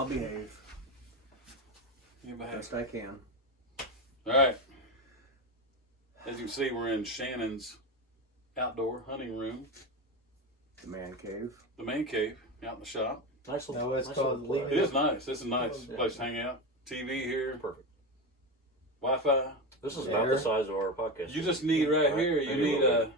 I'll behave. You behave. Best I can. All right. As you can see, we're in Shannon's outdoor hunting room. The man cave. The man cave out in the shop. Nice little. No, it's nice called little It is nice. This is a nice Yeah. place to hang out. TV here. Perfect. Wi-Fi. This is Yeah. about the size of our podcast. You just need right Right. here. You Maybe need a little a.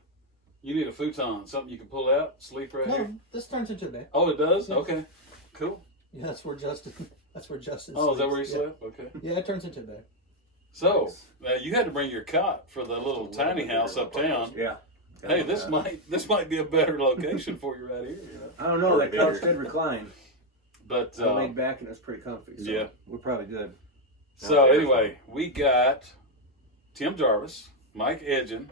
You need a futon, something you can pull out, sleep right No, here. this turns into a bed. Oh, it does? Yeah. Okay. Cool. Yeah, that's where Justin. That's where Justin. Oh, is that where you sleeps. slept? Okay. Yeah, it turns into a bed. So, you had to bring your cot for the little tiny house uptown. Yeah. Hey, this might be a better location for you right here. You know? I don't know. That couch did recline. But I laid back and it was pretty comfy. So yeah. we're probably good. So anyway, we got Tim Jarvis, Mike Edgen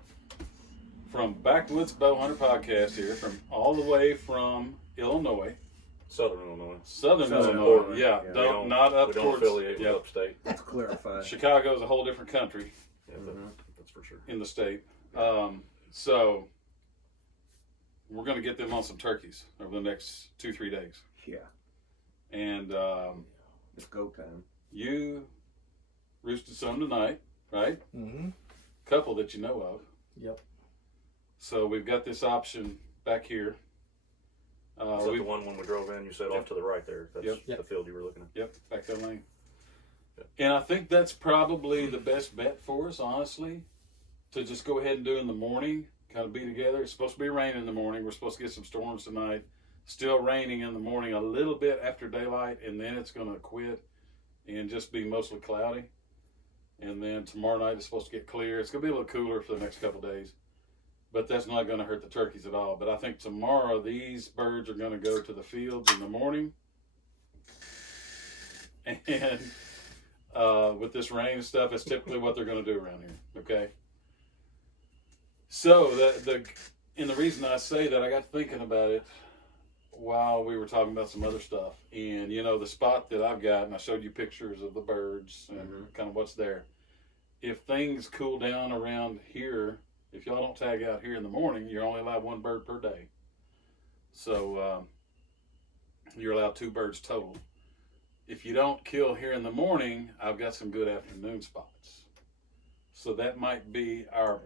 from Backwoods Bowhunter Podcast here, from all the way from Illinois, Southern Illinois. Southern Southern Illinois. Illinois. Yeah, Yeah. not up We don't towards. affiliate with Yeah, upstate. Let's clarify. Chicago's a whole different country Yeah, that's for sure. in the state. So we're going to get them on some turkeys over the next 2-3 days. Yeah. And It's go time. you roosted some tonight, right? Mm-hmm. Couple that you know of. Yep. So we've got this option back here. Is that the one when we drove in? You said off to the right there. That's Yep. the field you were looking at. Yep, back that lane. Yep. And I think that's probably the best bet for us, honestly, to just go ahead and do in the morning, kind of be together. It's supposed to be raining in the morning. We're supposed to get some storms tonight. Still raining in the morning a little bit after daylight, and then it's going to quit and just be mostly cloudy. And then tomorrow night it's supposed to get clear. It's going to be a little cooler for the next couple of days. But that's not going to hurt the turkeys at all. But I think tomorrow these birds are going to go to the fields in the morning. And with this rain and stuff, it's typically what they're going to do around here. Okay. So the reason I say that, I got thinking about it while we were talking about some other stuff. And you know, the spot that I've got, and I showed you pictures of the birds and kind of what's there. If things cool down around here, if y'all don't tag out here in the morning, you're only allowed one bird per day. So you're allowed 2 birds total. If you don't kill here in the morning, I've got some good afternoon spots. So that might be our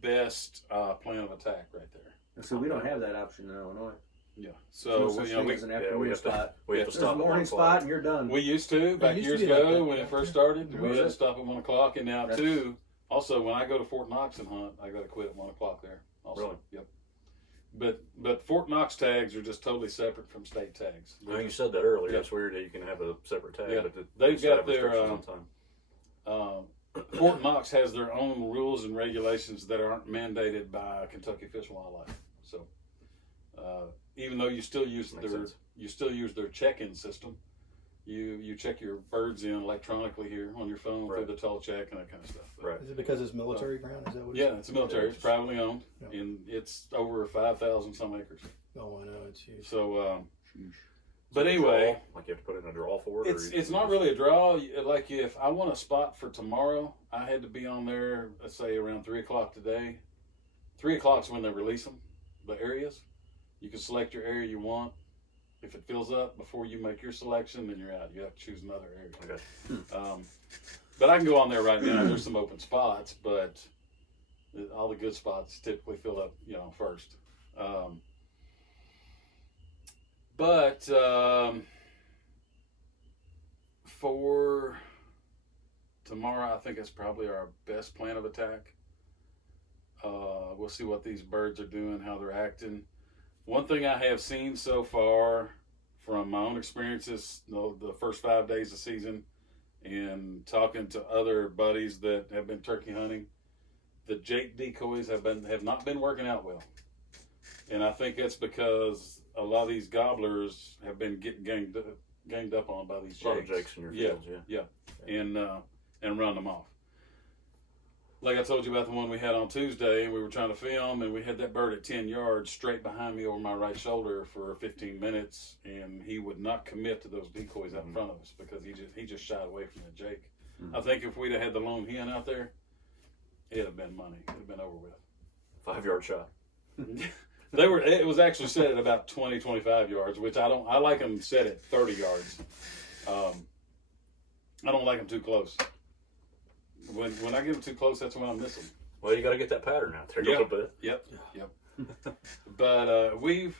best plan of attack right there. So we don't have that option in Illinois. Yeah. So So you you know, as an afternoon we have spot. We have to There's stop a at morning 1 spot o'clock. and you're done. we used to back used years to be like ago that, when yeah. it first started. We Was used to it? stop at 1 o'clock, and now That's- too. Also, when I go to Fort Knox and hunt, I got to quit at 1 o'clock there. Also. Really? Yep. But Fort Knox tags are just totally separate from state tags. I know you said that earlier. Yeah. It's weird that you can have a separate tag, Yeah. but They've they got have their, restrictions on time. Fort Knox has their own rules and regulations that aren't mandated by Kentucky Fish and Wildlife. So even though you still use Makes sense. their check-in system, you check your birds in electronically here on your phone Right. through the telecheck and that kind of stuff. But, Right. Is it because it's military ground? Is that what? yeah, it's a military. It's privately owned, Yeah. and it's over 5,000 some acres. Oh, I know it's huge. So, Sheesh. but So anyway. draw, like you have to put in a draw for it. It's not really a draw. Like if I want a spot for tomorrow, I had to be on there, let's say around 3 o'clock today. 3 o'clock's when they release them, the areas. You can select your area you want. If it fills up before you make your selection, then you're out. You have to choose another area. Okay. But I can go on there right now. There's some open spots, but all the good spots typically fill up, first. But for tomorrow, I think it's probably our best plan of attack. We'll see what these birds are doing, how they're acting. One thing I have seen so far from my own experiences, the first 5 days of season, and talking to other buddies that have been turkey hunting, the Jake decoys have not been working out well. And I think that's because a lot of these gobblers have been getting ganged up on by these A lot of jakes. jakes in your fields, yeah. And run them off. Like I told you about the one we had on Tuesday, we were trying to film, and we had that bird at 10 yards straight behind me over my right shoulder for 15 minutes, and he would not commit to those decoys out in front of us because he just shied away from that jake. I think if we'd have had the lone hen out there, it'd have been money. It'd have been over with. 5-yard shot. It was actually set at about 20, 25 yards, which I like them set at 30 yards. I don't like them too close. When I get them too close, that's when I miss them. Well, you got to get that pattern out there a little bit. Yep. But we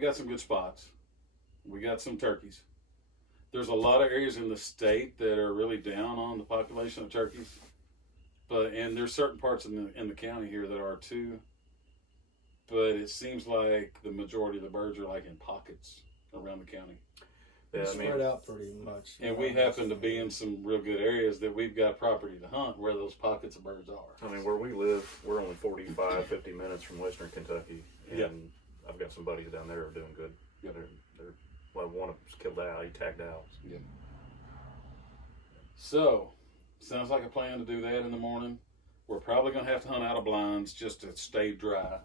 got some good spots. We got some turkeys. There's a lot of areas in the state that are really down on the population of turkeys. And there's certain parts in the county here that are too. But it seems like the majority of the birds are like in pockets around the county. Yeah, spread out pretty much. And we happen to be in some real good areas that we've got property to hunt where those pockets of birds are. I mean, where we live, we're only 45, 50 minutes from Western Kentucky. And Yeah. I've got some buddies down there who are doing good. Yeah. Well, one of them's killed out. He tagged out. Yeah. So, sounds like a plan to do that in the morning. We're probably going to have to hunt out of blinds just to stay dry.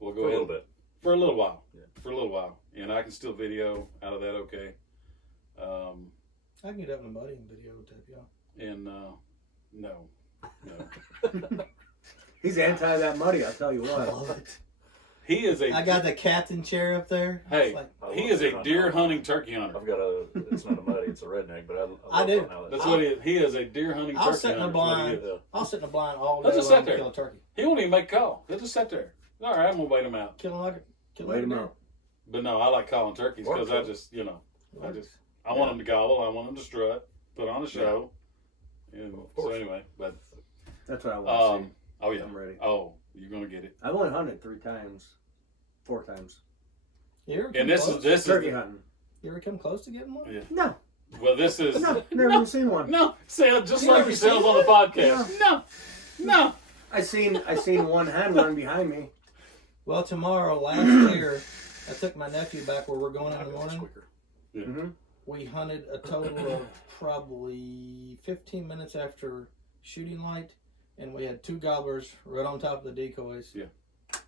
We'll go For a ahead little bit. For a little while. Yeah. For a little while. And I can still video out of that okay. I can get up in the muddy and videotape y'all. And no. He's anti that muddy, I'll tell you I what. love it. He is I got the captain chair up there. Hey, It's like, he is a deer hunting turkey hunter. I've got it's not a muddy, it's a redneck, but I love do. hunting out That's there. what he is. He is a deer hunting I'll turkey sit in hunter. the is what he blind. is. Yeah. I'll sit in the blind all He'll day just long sit there. and kill a turkey. He won't even make a call. He'll just sit there. All right, I'm going to wait him out. Kill him like Wait a minute. But no, I like calling turkeys because I just, I want them to gobble. I want them to strut, put on a show. And so anyway, but That's what I want to see. oh yeah, I'm ready. Oh, you're gonna get it. I've only hunted 4 times. You ever come And this close? is Turkey hunting. You ever come close to getting one? Yeah. No, Well, this is no, never even seen one. no. Say it just You like never yourselves seen on the podcast. No. I seen one hen run behind me. Well, tomorrow, last year, I took my nephew back where we're going in the morning. Mm-hmm. We hunted a total of probably 15 minutes after shooting light, and we had 2 gobblers right on top of the decoys. Yeah.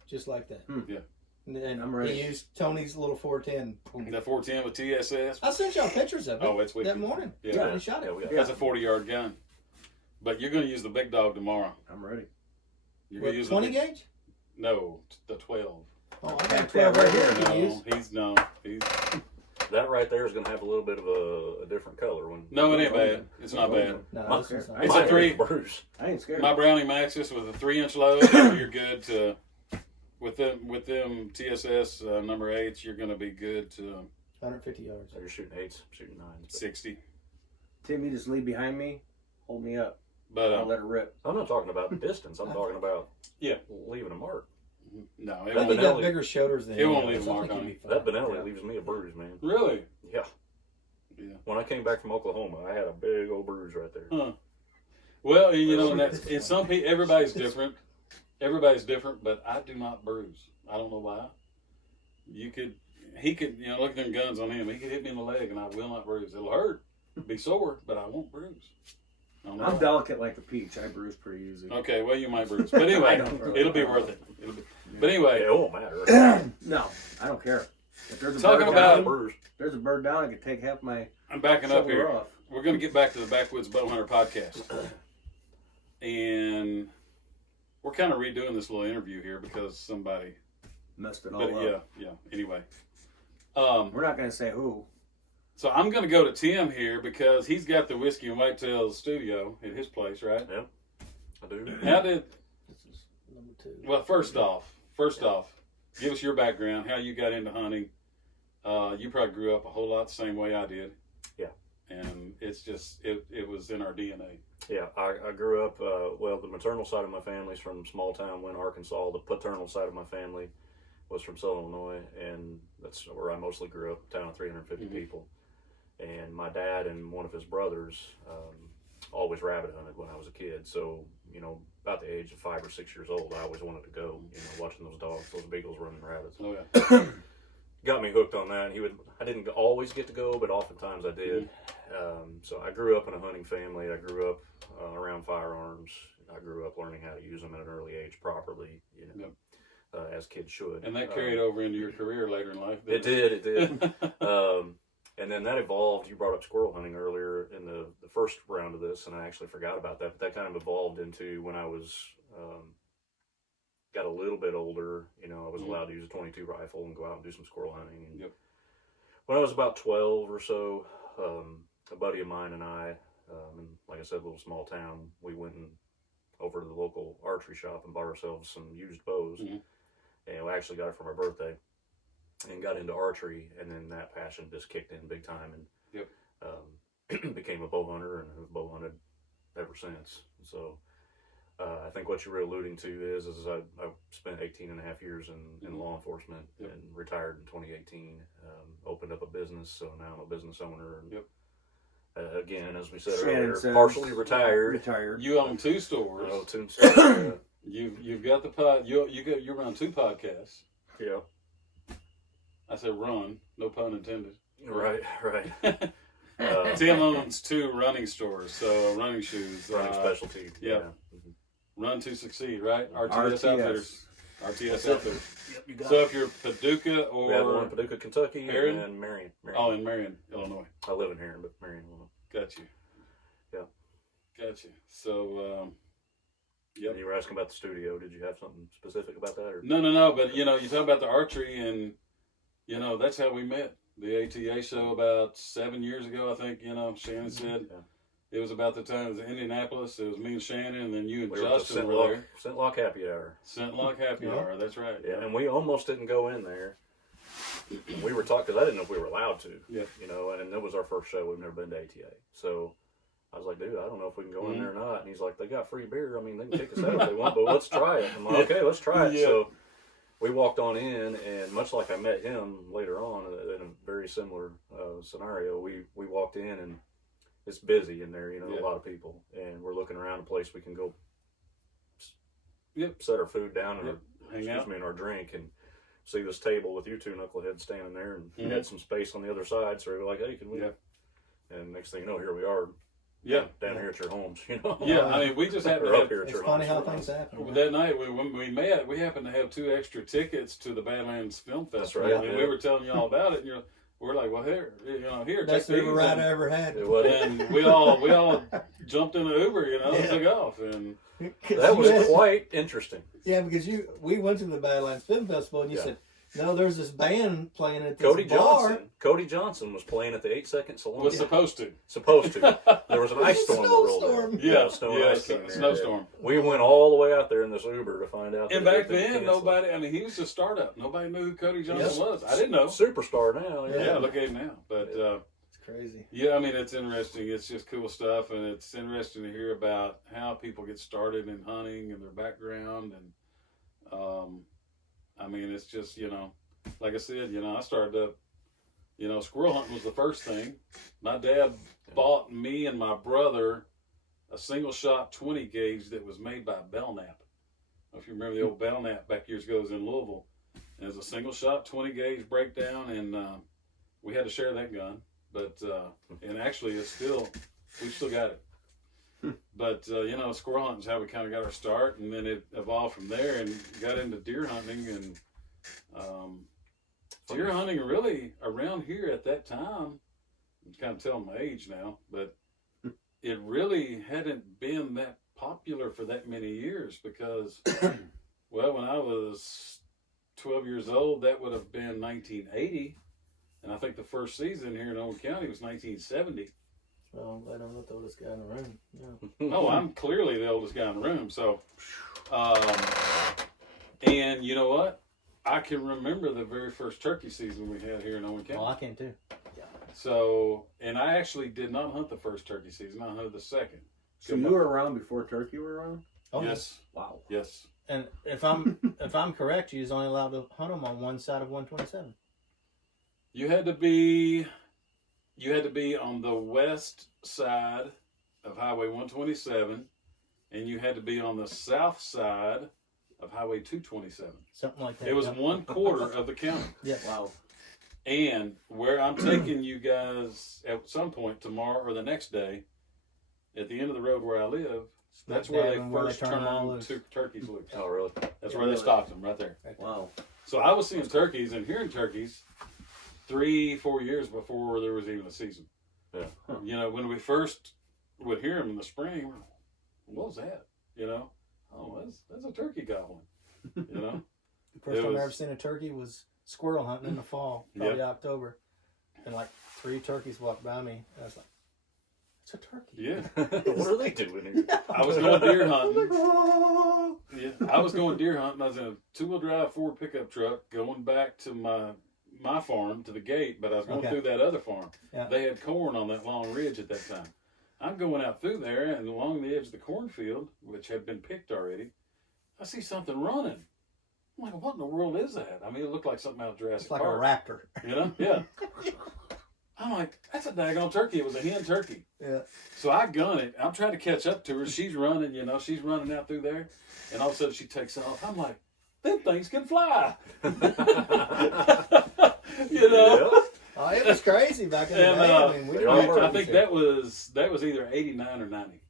Just like that. Yeah. And I'm ready. he used Tony's little 410. Boom. That 410 with TSS. I sent y'all pictures of it Oh, it's wicked. that morning. Yeah. When he shot it. Yeah, That's a 40-yard gun. But you're gonna use the big dog tomorrow. I'm ready. You're What, gonna use 20 the big, gauge? No, the 12. Oh, I Yeah, got 12 right here. yeah, to use. He's That right there is going to have a little bit of a different color. no, it ain't bad. It's not bad. No, My- this is not. It's a 3. Bruce. I ain't scared. My Browning Maxis with a 3-inch load. You're good to with them TSS number 8s. You're gonna be good to 150 yards. So you're shooting 8s, shooting 9s. 60. Tim, you just leave behind me, hold me up. But I'll let it rip. I'm not talking about distance. I'm talking about leaving a mark. no, I it think won't. you got Benelli- bigger shoulders than It you won't guys. leave a I mark think on you'd be That fine. Benelli Yeah. leaves me a bruise, man. Really? Yeah. Yeah. When I came back from Oklahoma, I had a big old bruise right there. Huh. Well, you know, Well, that's and some people. Everybody's different. Everybody's different, but I do not bruise. I don't know why. He could, look at them guns on him. He could hit me in the leg, and I will not bruise. It'll hurt, be sore, but I won't bruise. I don't know I'm why. delicate like a peach. I bruise pretty easy. Okay, well, you might bruise, but anyway, I don't really it'll be care. worth it. But anyway, Yeah, it won't matter. No, I don't care. If there's a Talking bird about- down, bruise. there's a bird down, I can take half my I'm backing up shoulder here. off. We're going to get back to the Backwoods Bowhunter Podcast, and we're kind of redoing this little interview here because somebody. Messed it all But up. yeah. Anyway, We're not gonna say who. so I'm going to go to Tim here because he's got the Whiskey and Whitetail studio at his place, right? Yeah, I do. How did? This is number 2. Well, first off, give us your background, how you got into hunting. You probably grew up a whole lot the same way I did. Yeah. And it's just it was in our DNA. Yeah, I grew up, the maternal side of my family's from small town Wynn, Arkansas. The paternal side of my family was from Southern Illinois, and that's where I mostly grew up, a town of 350 Mhm. people. And my dad and one of his brothers always rabbit hunted when I was a kid. So, about the age of 5 or 6 years old, I always wanted to go, watching those dogs, those beagles running rabbits. Oh yeah. Got me hooked on that. I didn't always get to go, but oftentimes I did. So I grew up in a hunting family. I grew up around firearms. I grew up learning how to use them at an early age properly, Yep. As kids should. And that carried over into your career later in life. It didn't did. And then that evolved. You brought up squirrel hunting earlier in the first round of this, and I actually forgot about that. But that kind of evolved into when I was got a little bit older. I was allowed to use a 22 rifle and go out and do some squirrel hunting. And Yep. when I was about 12 or so, a buddy of mine and I, and like I said, a little small town, we went over to the local archery shop and bought ourselves some used bows. Mm-hmm. And we actually got it for my birthday and got into archery. And then that passion just kicked in big time and became a bow hunter and have bow hunted ever since. So I think what you were alluding to is I spent 18 and a half years in law enforcement and retired in 2018, opened up a business. So now I'm a business owner. And, again, as we said earlier, partially retired. You own 2 stores. Oh, 2 stores. You've got the you run 2 podcasts. Yeah. I said run, no pun intended. Right. Tim owns 2 running stores, so running shoes. Running specialty. Yeah. Mm-hmm. Run to succeed, right? RTS RTS. Outfitters. RTS Outfitters. Yep, you got So it. if you're Paducah or... We have one in Paducah, Kentucky, Marion? and Marion. Oh, in Marion, Illinois. I live in Heron, but Marion, Illinois. Got you. Yeah. Got you. So, And you were asking about the studio. Did you have something specific about that? Or? No. But, you talk about the archery and, that's how we met. The ATA show about 7 years ago, I think, Shannon said. Yeah. It was about the time it was in Indianapolis. It was me and Shannon, and then you and We Justin were were there. Scent Lock Happy Hour. Scent Lock Happy Hour, that's right. Yeah, and we almost didn't go in there. We were talking, because I didn't know if we were allowed to. Yeah. And it was our first show. We've never been to ATA. So I was like, dude, I don't know if we can go in there or not. And he's like, they got free beer. I mean, they can kick us out if they want, but let's try it. I'm like, okay, let's try it. Yeah. So we walked on in, and much like I met him later on in a very similar scenario, we walked in, and it's busy in there, a lot of people, and we're looking around a place we can go set our food down and and our drink, and see this table with you 2 knuckleheads standing there, and we had some space on the other side, so we were like, hey, can we? Yeah. And next thing you know, here we are. Yeah. Down here at your homes, Yeah, I mean, we just happened to Or have... up here at It's your funny homes. how things happen. That night when we met, we happened to have 2 extra tickets to the Badlands Film Festival. right, And yeah. we were telling you all about it, and we're like, well, here, Best take these. Uber ride I ever had. It was. And we all jumped in the Uber, and took off. And That was quite interesting. Yeah, because we went to the Badlands Film Festival, and you said, no, there's this band playing at this bar. Cody Johnson was playing at the 8 Second Salon. was supposed to. Supposed to. There was an ice storm that rolled Snowstorm. in. Yeah, snow and ice came in. snowstorm. We went all the way out there in this Uber to find out. And that it back had been then, canceled. nobody, I mean, he was a startup. Nobody knew who Cody Johnson was. I didn't know. Superstar now. Yeah, look at him now. But, It's crazy. yeah, I mean, it's interesting. It's just cool stuff, and it's interesting to hear about how people get started in hunting and their background. And, I mean, it's just, like I said, I started up, squirrel hunting was the first thing. My dad bought me and my brother a single shot 20 gauge that was made by Belknap. I don't know if you remember the old Belknap back years ago, it was in Louisville. And it was a single shot 20 gauge breakdown, and we had to share that gun. But, and actually we still got it. But, squirrel hunting is how we kind of got our start, and then it evolved from there and got into deer hunting. And deer hunting really around here at that time, I'm kind of telling my age now, but it really hadn't been that popular for that many years because, well, when I was 12 years old, that would have been 1980. And I think the first season here in Owen County was 1970. Well, I'm glad I'm not the oldest guy in the room. Yeah. Oh, I'm clearly the oldest guy in the room. So, and you know what? I can remember the very first turkey season we had here in Owen County. Oh, I can too. Yeah. So, and I actually did not hunt the first turkey season. I hunted the second. So you were around before turkey were around? Oh, Yes. Wow. Yes. And if I'm correct, you're only allowed to hunt them on one side of 127. You had to be on the west side of Highway 127, and you had to be on the south side of Highway 227. Something like that. It was yeah. 1/4 of the county. Yes. Wow. And where I'm taking you guys at some point tomorrow or the next day, at the end of the road where I live, that's where they first turned turkeys loose. Oh, really? That's where they stocked them, right there. Wow. So I was seeing turkeys and hearing turkeys 3-4 years before there was even a season. Yeah. Huh. When we first would hear them in the spring, we're like, what was that? Oh, that's a turkey gobbling. The first time I ever seen a turkey was squirrel hunting in the fall, probably October. And like 3 turkeys walked by me. And I was like, It's a turkey. Yeah. What are they doing here? I was going deer hunting. Yeah, I was going deer hunting. I was in a 2-wheel-drive Ford pickup truck going back to my farm to the gate, but I was going through that other farm. Yeah. They had corn on that long ridge at that time. I'm going out through there, and along the edge of the cornfield, which had been picked already, I see something running. I'm like, what in the world is that? I mean, it looked like something out of Jurassic It's like Park. a raptor. You know? Yeah. I'm like, that's a daggone turkey. It was a hen turkey. Yeah. So I gun it. I'm trying to catch up to her. She's running, she's running out through there. And all of a sudden she takes off. I'm like, them things can fly. Oh, it was crazy back in the day. I mean, I think that was either 89 or 90.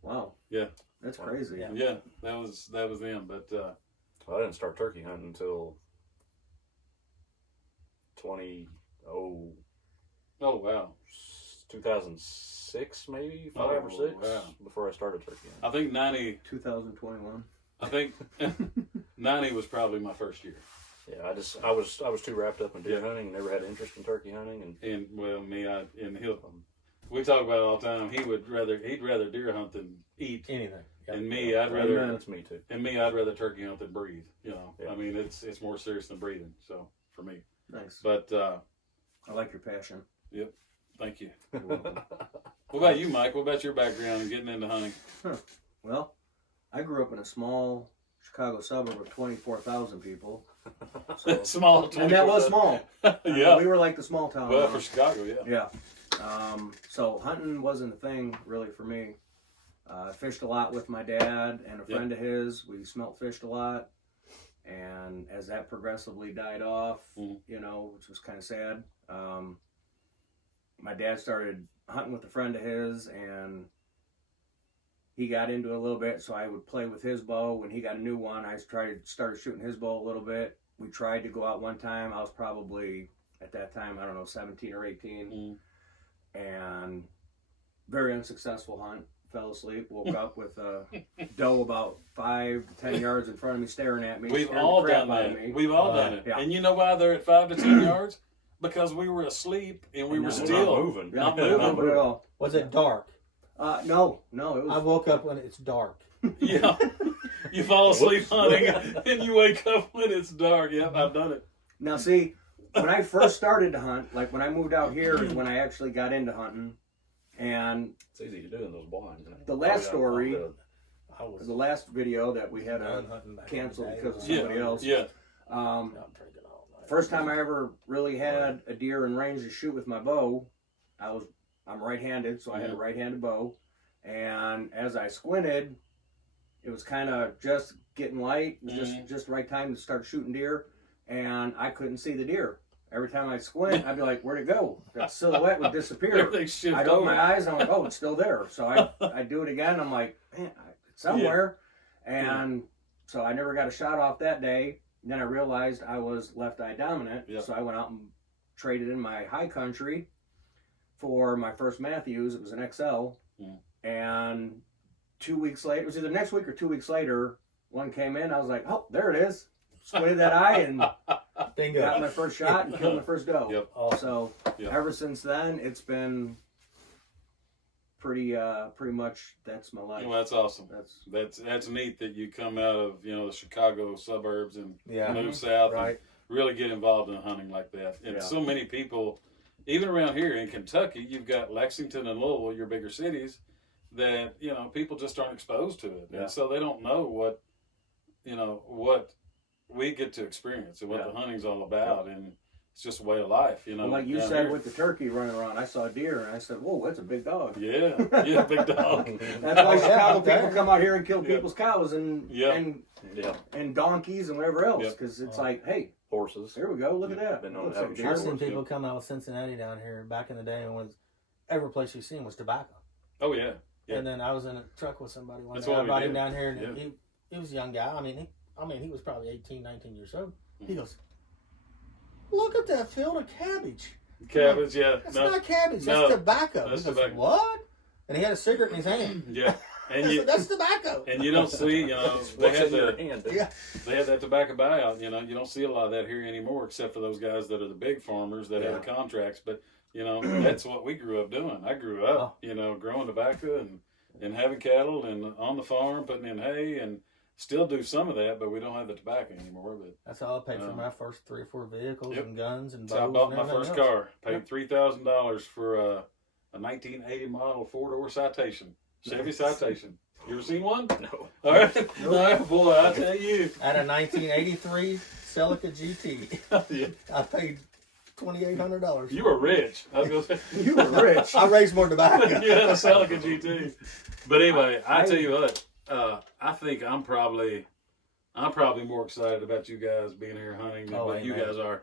Wow. Yeah. That's crazy. Yeah, that was them. But I didn't start turkey hunting until 2006, maybe 5 or 6. Wow. Before I started turkey hunting. I think 90. 2021. I think 90 was probably my first year. Yeah, I was too wrapped up in deer hunting and never had interest in turkey hunting. And we talk about it all the time. He'd rather deer hunt than eat anything. And me, I'd rather. That's me too. And me, I'd rather turkey hunt than breathe. Yeah. I mean, it's more serious than breathing. So for me, Nice. but I like your passion. Yep. Thank you. You're welcome. What about you, Mike? What about your background in getting into hunting? Well, I grew up in a small Chicago suburb of 24,000 people. So, Small. and that was small. Yeah. We were like the small town. Well, for Chicago, yeah. Yeah. So hunting wasn't a thing really for me. I fished a lot with my dad and a friend of his. We smelt fished a lot. And as that progressively died off, which was kind of sad, my dad started hunting with a friend of his, and he got into it a little bit, so I would play with his bow. When he got a new one, I started shooting his bow a little bit. We tried to go out one time. I was probably, at that time, 17 or 18. And very unsuccessful hunt. Fell asleep, woke up with a doe about 5 to 10 yards in front of me staring at me. We've all done that. We've all done it. Yeah. And you know why they're at 5 to 10 yards? Because we were asleep and we were still not moving. Not Not moving. at all. Was it dark? No, it was. I woke up when it's dark. Yeah. You fall asleep hunting and you wake up when it's dark. Yep, I've done it. Now, see, when I first started to hunt, like when I moved out here is when I actually got into hunting. And It's easy to do in those blinds. the last story, I was the last video that we had hunting back canceled in the day. because of somebody else. Yeah. I'm drinking all night. First time I ever really had a deer in range to shoot with my bow, I'm right-handed, so I had a right-handed bow. And as I squinted, it was kind of just getting light. It was just the right time to start shooting deer. And I couldn't see the deer. Every time I'd squint, I'd be like, where'd it go? That silhouette would disappear. Everything shifted I'd open over. my eyes and I'm like, oh, it's still there. So I do it again. I'm like, man, it's somewhere. And so I never got a shot off that day. And then I realized I was left-eye dominant. Yep. So I went out and traded in my high country for my first Matthews. It was an XL. And 2 weeks later, it was either next week or 2 weeks later, one came in. I was like, oh, there it is. Squinted that eye and Bingo. got my first shot and killed my first doe. Yep. So ever since then, it's been pretty much that's my life. Well, that's awesome. That's neat that you come out of the Chicago suburbs and move south and really get involved in hunting like that. And so many people, even around here in Kentucky, you've got Lexington and Louisville, your bigger cities, that people just aren't exposed to it, and so they don't know what we get to experience and what the hunting's all about, and it's just a way of life, Well, like you said with the turkey running around, I saw a deer and I said, "Whoa, that's a big dog." Yeah, big dog. That's why Chicago people come out here and kill people's cows and and donkeys and whatever else, because it's like, hey, horses. here we go, look at that. Been known Looks to have like a deer. I've seen people come out of Cincinnati down here back in the day, and every place you seen was tobacco. Oh yeah. Yeah. And then I was in a truck with somebody one That's day. what I we brought him did. down here, and he was a young guy. I mean, he was probably 18, 19 years old. He goes, "Look at that field of cabbage." Cabbage, That's not cabbage. That's tobacco. That's He goes, tobacco. "What?" And he had a cigarette in his hand. Yeah. And I said, "That's tobacco." And you don't see, they What's had in your hand? they had that tobacco buyout. You don't see a lot of that here anymore, except for those guys that are the big farmers that have the contracts. But You know, that's what we grew up doing. I grew up, you know, growing tobacco and having cattle and on the farm, putting in hay, and still do some of that, but we don't have the tobacco anymore. But that's all I paid for my first 3 or 4 vehicles and guns and bows. So I bought and my everything first else. car. Paid $3,000 for a 1980 model 4-door Citation, Chevy Citation. You ever seen one? No. All right. No, boy, I tell you. I had a 1983 Celica GT. Yeah. I paid $2,800. You were rich. I was gonna say You were rich. I raised more tobacco. you had a Celica GT. But anyway, I tell you what. I think I'm probably more excited about you guys being here hunting than what you guys are,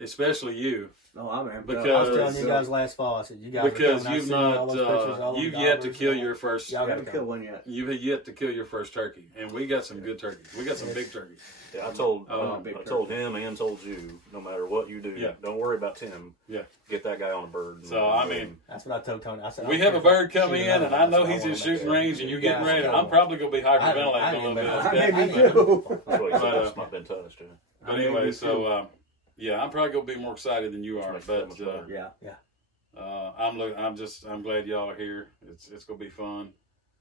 especially you. No, I'm amped Because- I was telling you guys last fall, I said, you guys Because are coming, I you've seen all those pictures, all not them you've yet to dollars, kill all your that. first. Y'all I gotta haven't go. killed one yet. You've yet to kill your first turkey, and we got some good turkeys. We got some big turkeys. Yeah, I told big I told him and told you, no matter what you do, Yeah. don't worry about Tim. Yeah. Get that guy on a bird. So, I mean, That's what I told Tony. I said, We I have don't a care bird come if I shoot in, and another I know one, he's I in wanna shooting make range, sure and you're you getting guys ready. go. I'm probably gonna be hyperventilating I a little bit. didn't I even- made me too. That's what he said. But, It's not been touched. Yeah. But anyway, so yeah, I'm probably gonna be more excited than you are. Makes it But that much better. Yeah. I'm glad y'all are here. It's gonna be fun.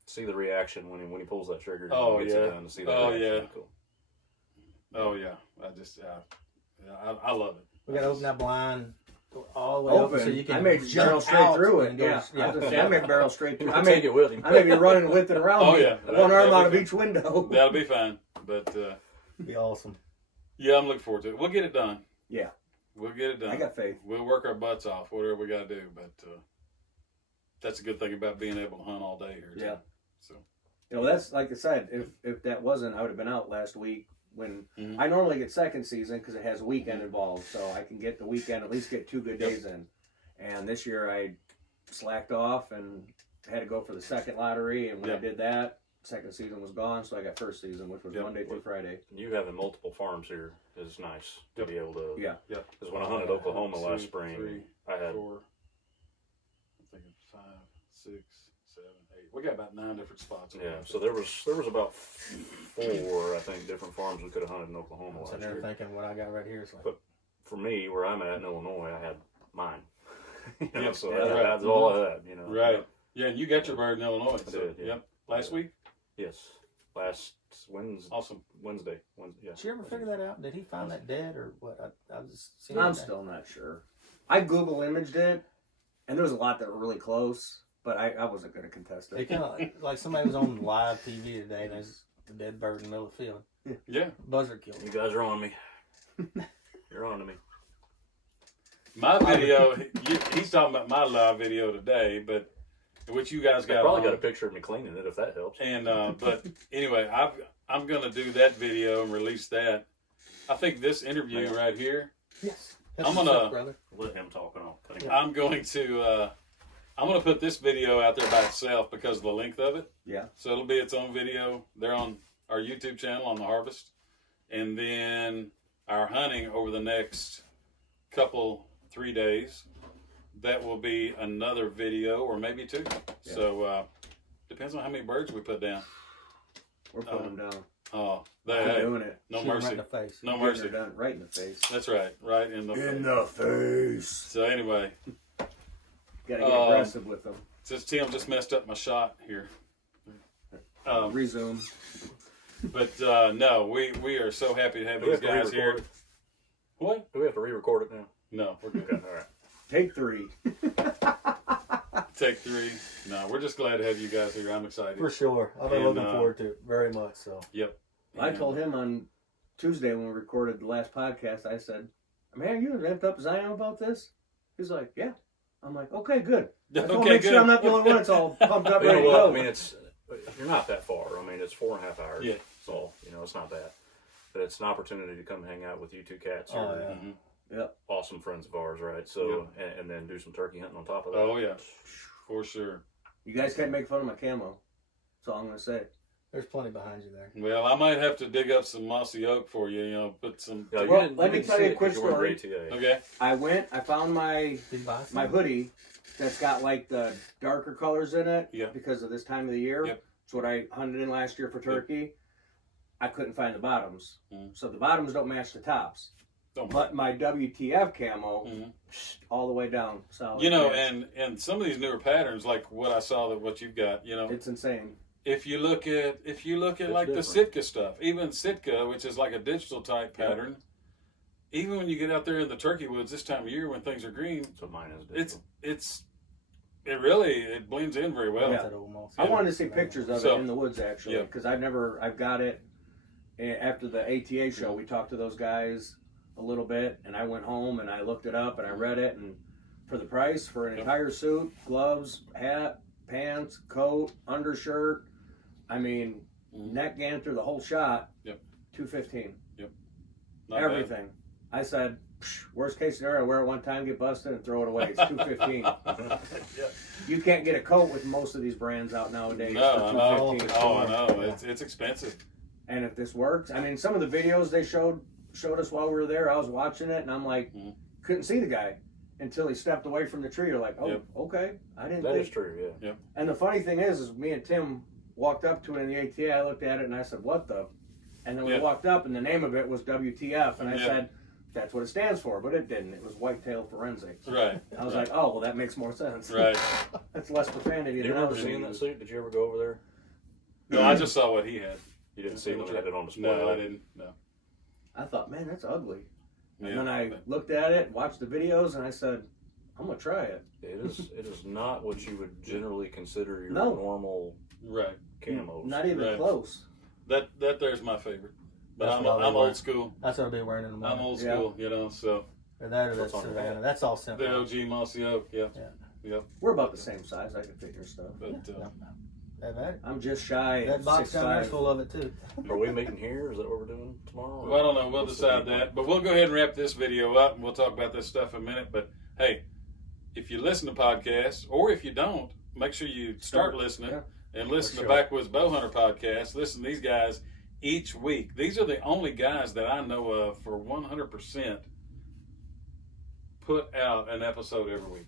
See the reaction when he pulls that trigger. Oh, and gets yeah. it done to see that Oh, reaction. yeah. Cool. Oh yeah, I love it. We got to open that blind all the way open so you can I made jump barrel straight out through and it. go- Yeah. I was gonna say, I made barrel straight through. I take it with him. I may be running with it around Oh, me. yeah. One arm That'll out of be each window. That'll be fine. But be awesome. yeah, I'm looking forward to it. We'll get it done. Yeah. We'll get it done. I got faith. We'll work our butts off, whatever we got to do. But that's a good thing about being able to hunt all day here. Too. Yeah. So You know, that's like I said. If that wasn't, I would have been out last week. When I normally get second season because it has a weekend involved, so I can get the weekend at least get 2 good days in. And this year I slacked off and had to go for the second lottery. And when I did that, second season was gone, so I got first season, which was Monday through Friday. You having multiple farms here is nice to be able to. Yeah. yeah. Because when I hunted Oklahoma last 2, spring, 3, I had 4. I'm thinking 5, 6, 7, 8. We got about 9 different spots. yeah. So there was about 4 I think different farms we could have hunted in Oklahoma I'm last sitting there year. thinking what I got right here is like, But for me, where I'm at in Illinois, I had mine. You know, Yep. so Yeah, that- that's all I had. You know. Right. Yeah, and you got your bird in Illinois. I So, did, yeah. Yep. Last week. Yes. Last Wednesday. Awesome. Wednesday. Yeah. did you ever figure that out? Did he find that dead or what? I was seeing I'm that. still not sure. I Google imaged it, and there was a lot that were really close, but I wasn't going to contest It it. kind of like somebody was on live TV today and there's a dead bird in the middle of the field. Yeah. Buzzard killed You him. guys are on me. You're on to me. My video, he's talking about my live video today, but which you guys I got probably on. got a picture of me cleaning it if that helps. And but anyway, I'm gonna do that video and release that. I think this interview right here, Yes. I'm what's gonna- up, brother. Let him talk and I'll cut him. I'm going to put this video out there by itself because of the length of it. Yeah. So it'll be its own video. They're on our YouTube channel on the harvest, and then our hunting over the next 3 days. That will be another video or maybe 2. Yeah. So depends on how many birds we put down. We're putting them down. Oh, I'm doing it. no Shoot him right mercy. in the face. No Getting mercy. her done right in the face. That's right. Right in the face. the face. So anyway, Gotta get aggressive with them. since Tim just messed up my shot here. Resume. But no, we are so happy to have Do we these have to guys re-record here. it? What? Do we have to re-record it now? No, we're good. Okay, all right. Take 3. Take 3. No, we're just glad to have you guys here. I'm excited. For sure. I've been And, looking forward to it very much. So Yep. I told him on Tuesday when we recorded the last podcast, I said, man, are you amped up as I am about this? He's like, yeah. I'm like, okay, good. I just want to make sure I'm not the only one that's all pumped up, You ready know to what? go. I mean, you're not that far. I mean, it's 4.5 hours. Yeah. So, it's not that. But it's an opportunity to come hang out with you 2 cats. Oh, You're yeah. awesome friends of ours, right? So, and then do some turkey hunting on top of that. Oh yeah, for sure. You guys can't make fun of my camo. That's all I'm going to say. there's plenty behind you there. Well, I might have to dig up some mossy oak for you. Put some. Yeah, Well, didn't- let me didn't tell see you a it quick 'cause you weren't story. ATA. Okay. I found my Did you buy some? my hoodie that's got like the darker colors in it Yeah. because of this time of the year. Yep. It's what I hunted in last year for turkey. I couldn't find the bottoms. Mm. So the bottoms don't match the tops. Don't But my WTF camo, Mhm. all the way down. So You know, and some of these newer patterns, like what I saw that what you've got, you know, it's insane. if you look at like the Sitka stuff, even Sitka, which is like a digital type pattern, even when you get out there in the turkey woods this time of year when things are green, So mine is digital. it blends in very well. Yeah. I wanted to see pictures of So- it in the woods actually, Yeah. because I've got it after the ATA show. We talked to those guys a little bit, and I went home and I looked it up and I read it, and for the price for an Yep. entire suit, gloves, hat, pants, coat, undershirt, I mean, Mhm. neck ganther, the whole shot. Yep. $215. Not Everything. I said, worst case scenario, I wear it one time, get busted, and throw it away. It's $215. You can't get a coat with most of these brands out nowadays No, for I know. $215. Oh, I know. It's expensive. And if this works, I mean, some of the videos they showed us while we were there, I was watching it, and I'm like, Mhm. couldn't see the guy until he stepped away from the tree. You're like, oh, Yep. okay, I didn't That think. is true, yeah. And the funny thing is me and Tim walked up to it in the ATA. I looked at it and I said, what the? And then we Yeah. walked up, and the name of it was WTF, and I Yeah. said, that's what it stands for, but it didn't. It was Whitetail Forensics. Right. I was right. like, oh, well, that makes more sense. Right. That's less profanity You than remember others. seeing that suit? Did you ever go over there? No, I just saw what he had. You didn't see when they had it on display? No, I didn't. No. I thought, man, that's ugly. Yeah. And then I looked at it, watched the videos, and I said, I'm gonna try it. It is not what you would generally consider your No. normal Right. camos. Not even Right. close. That there's my favorite. But That's I'm what I'll be old wearing. school. That's what I'll be wearing in the morning. I'm old Yeah. school, you know. So Or that or that What's on your Savannah. hat? That's all simple. the OG Mossy Oak, yeah. We're about the same size. I can fit your stuff. But I'm just shy. That box down there's 6'5". full of it too. Are we meeting here? Is that what we're doing tomorrow? well, I don't know. We'll decide that. But we'll go ahead and wrap this video up, and we'll talk about this stuff in a minute. But hey, if you listen to podcasts, or if you don't, make sure you start listening Yeah. and listen For to sure. Backwoods Bowhunter Podcast. Listen to these guys each week. These are the only guys that I know of for 100% put out an episode every week.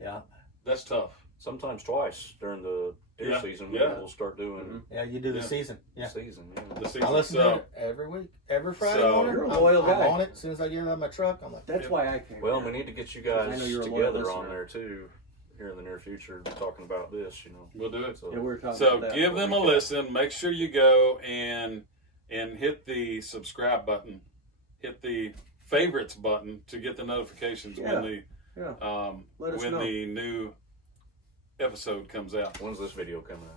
Yeah. That's tough. Sometimes twice during the deer Yeah. season. Yeah. We'll start doing Yeah, you do the Yeah. season. Yeah. season. Yeah. The season. I listen So, to it every week. Every Friday So- morning. You're a I'm- loyal I'm guy. on it. As soon as I get out of my truck, I'm like, That's Yep. why I came. Well, here. we need to get you I guys know you're a loyal together on listener. there too here in the near future, talking about this. You know, we'll do it. so Yeah, we were talking So about that. give them a listen. Make sure you go and hit the subscribe button, hit the favorites button to get the notifications Yeah. when Let us when know. the new episode comes out. when's this video coming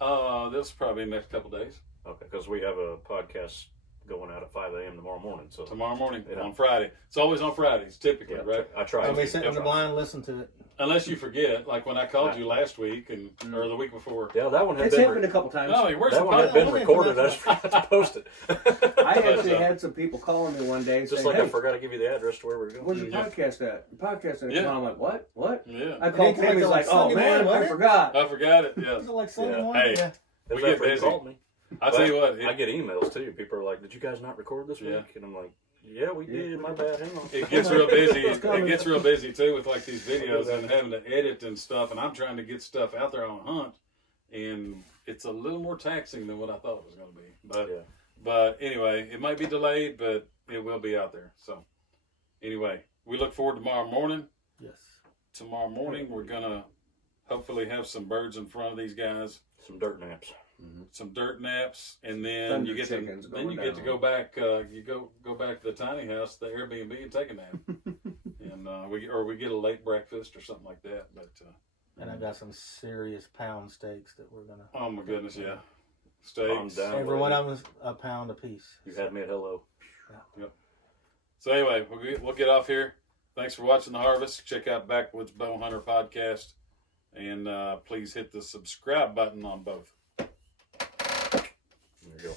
out? This will probably be the next couple days. Okay, because we have a podcast going out at 5 a.m. tomorrow morning. So Tomorrow morning Yeah. on Friday. It's always on Fridays, typically, yeah, right? I tried. I'll be to. sitting in the Yeah. blind and listen to it. Unless you forget, like when I called you last week or the week before. Yeah, that one had It's been. happened a couple times. No, where's That the one had podcast? been Well, recorded. I just forgot to post it. I actually But, had some people calling me one day just saying, like hey, I forgot to give you the address to where we're going. where's your Yeah. podcast at? Your podcast at? Yeah. And I'm like, what? What? Yeah, I It called didn't come Tim. He's until like, oh Sunday man, morning, I wasn't it? forgot. I forgot it. Yeah, Was it like Sunday Yeah. morning? Hey. Yeah. It was we get after he busy. called me. I tell you what, I get emails too. People are like, "Did you guys not record this Yeah. week?" And I'm like, "Yeah, we did. My bad. Hang on." it gets real busy. It's It coming. gets real busy too with like these videos and having to edit and stuff. And I'm trying to get stuff out there on hunt, and it's a little more taxing than what I thought it was going to be. But Yeah. but anyway, it might be delayed, but it will be out there. So anyway, we look forward to tomorrow morning. Yes. Tomorrow morning, we're gonna hopefully have some birds in front of these guys, Some dirt naps. some dirt naps, and then Thunder you get to chickens then you going get to down. go back. You go back to the tiny house, the Airbnb, and take a nap. And we get a late breakfast or something like that. But And I've got some serious pound steaks that we're gonna. oh my goodness, yeah, I'm steaks. down. Every one of them is a pound a piece. You had me at hello. So anyway, we'll get off here. Thanks for watching the harvest. Check out Backwoods Bowhunter Podcast, and please hit the subscribe button on both. There you go.